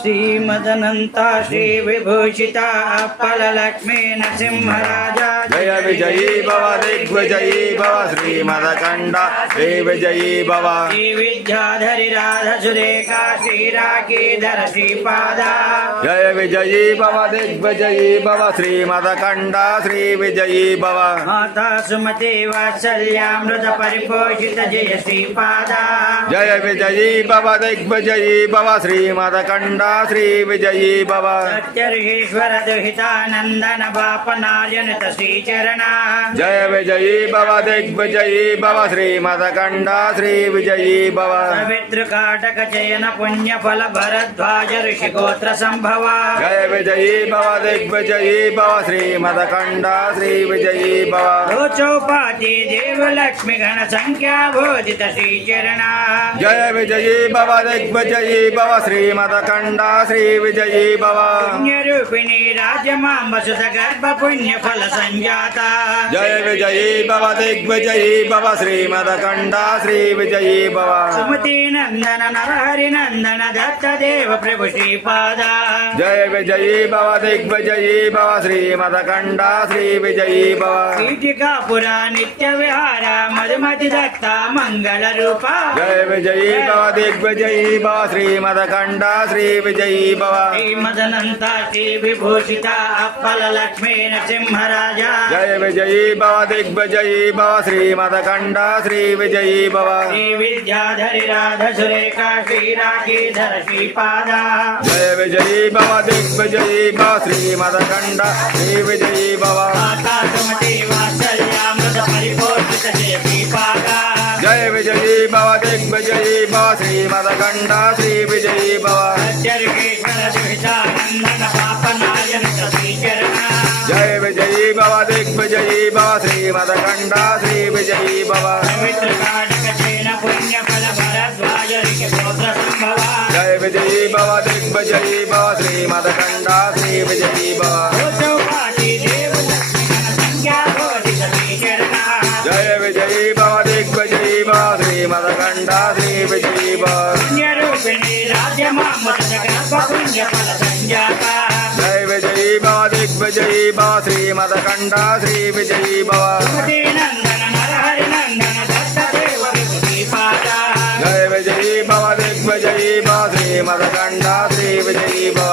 శ్రీమదనంతా శ్రీ విభూషిత ఫలలక్ష్మీ నరసింహరాజా జయ విజయీ భవ దిగ్విజయీ భవ శ్రీమదకండ శ్రీ విజయీ భవ శ్రీ విద్యాధరి రాధ సురేఖా శ్రీరాకీధర శ్రీపాద జయ విజయీ భవ దిగ్విజయీ భవ శ్రీమదకండ శ్రీ విజయీ భవ మాతా సుమతి వాత్సల్యామృత పరిపోషిత జయ శ్రీపాద श्री विजयी भव। सत्यश्वर दुहितानंदन बाप नारायण तसी चरण जय विजयी भव दिग्विजयी भव ग्री विजयी भव। पवित्र काटक चयन पुण्यफल भरद्वाज ऋषिगोत्र संभव जय विजयी भव दिग्विजयी भव श्री विजयी भव। चोपादी देव लक्ष्मी गण संख्या भोजित श्री चरण जय विजयी भव दिग्विजयी भव श्रीमदकण्ड गोविन्दा श्रीविजयी भव। पुण्यरूपिणी पुण्य फल सञ्जाता जय विजयी भव दिग्विजयी भव श्रीमदकण्डा श्रीविजयी भव। सुमती नन्दन नंदन दत्त देव प्रभु श्रीपादा जय विजयी भव दिग्विजयी भव श्री श्रीविजयी भव। कीटिका पुरा नित्यविहारा मधुमति दत्ता रूप जय विजयी भव दिग्विजयी भव श्री శ్రీమదకండ శ్రీ విజయీ భవ పీఠికాపుర నిత్య విహార మధుమతి దత్త మంగళ రూప జయ విజయీ భవ దిగ్విజయీ భవ శ్రీమదకండ శ్రీ విజయీ భవ శ్రీమదనంత శ్రీ విభూషిత అప్పల లక్ష్మీ నరసింహరాజ జయ విజయీ భవ దిగ్విజయీ భవ శ్రీమదకండ శ్రీ విజయీ భవ శ్రీ విద్యాధరి రాధ సురేఖ శ్రీరాకీధర శ్రీపాద జయ విజయీ భవ దిగ్విజయీ భవ శ్రీమదకండ శ్రీ విజయీ భవ మాతా సుమతి వాత్సల్యామృత పరిపోషిత జయ శ్రీపాద జయ విజయీ భవ పుణ్య ఫల సంజాత జయ విజయీ భవ దిగ్విజయీ భవ శ్రీమదకండ శ్రీ విజయీ భవ జయ విజయీ భవ దిగ్విజయీ భవ శ్రీ విజయీ భవ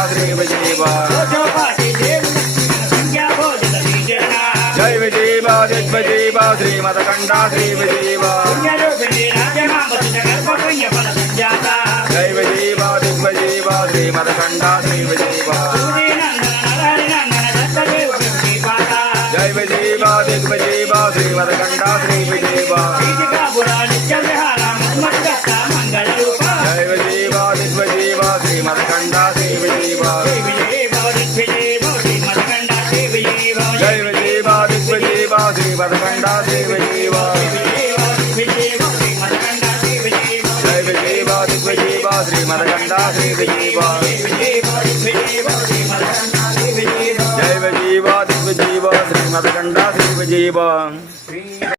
శ్రీమదకండ శ్రీ విజయీ భవ చౌపాటి దేవుల సంఖ్యా బోధిత జయ విజయీ భవ శ్రీ విజయీ జయ విజయీ భవ శ్రీ విజయీ జయ భవ శ్రీమదకండ శ్రీ విజయీ భవ విజయ భవ దిగ్విజయ భవ శ్రీ మదకండ శ్రీ విజయ భవ జయ విజయీ భవ దిగ్విజయీ భవ శ్రీమదకండ శ్రీ విజయీ భవ విజయ భవ దిగ్విజయ భవ శ్రీ మదకండ శ్రీ విజయ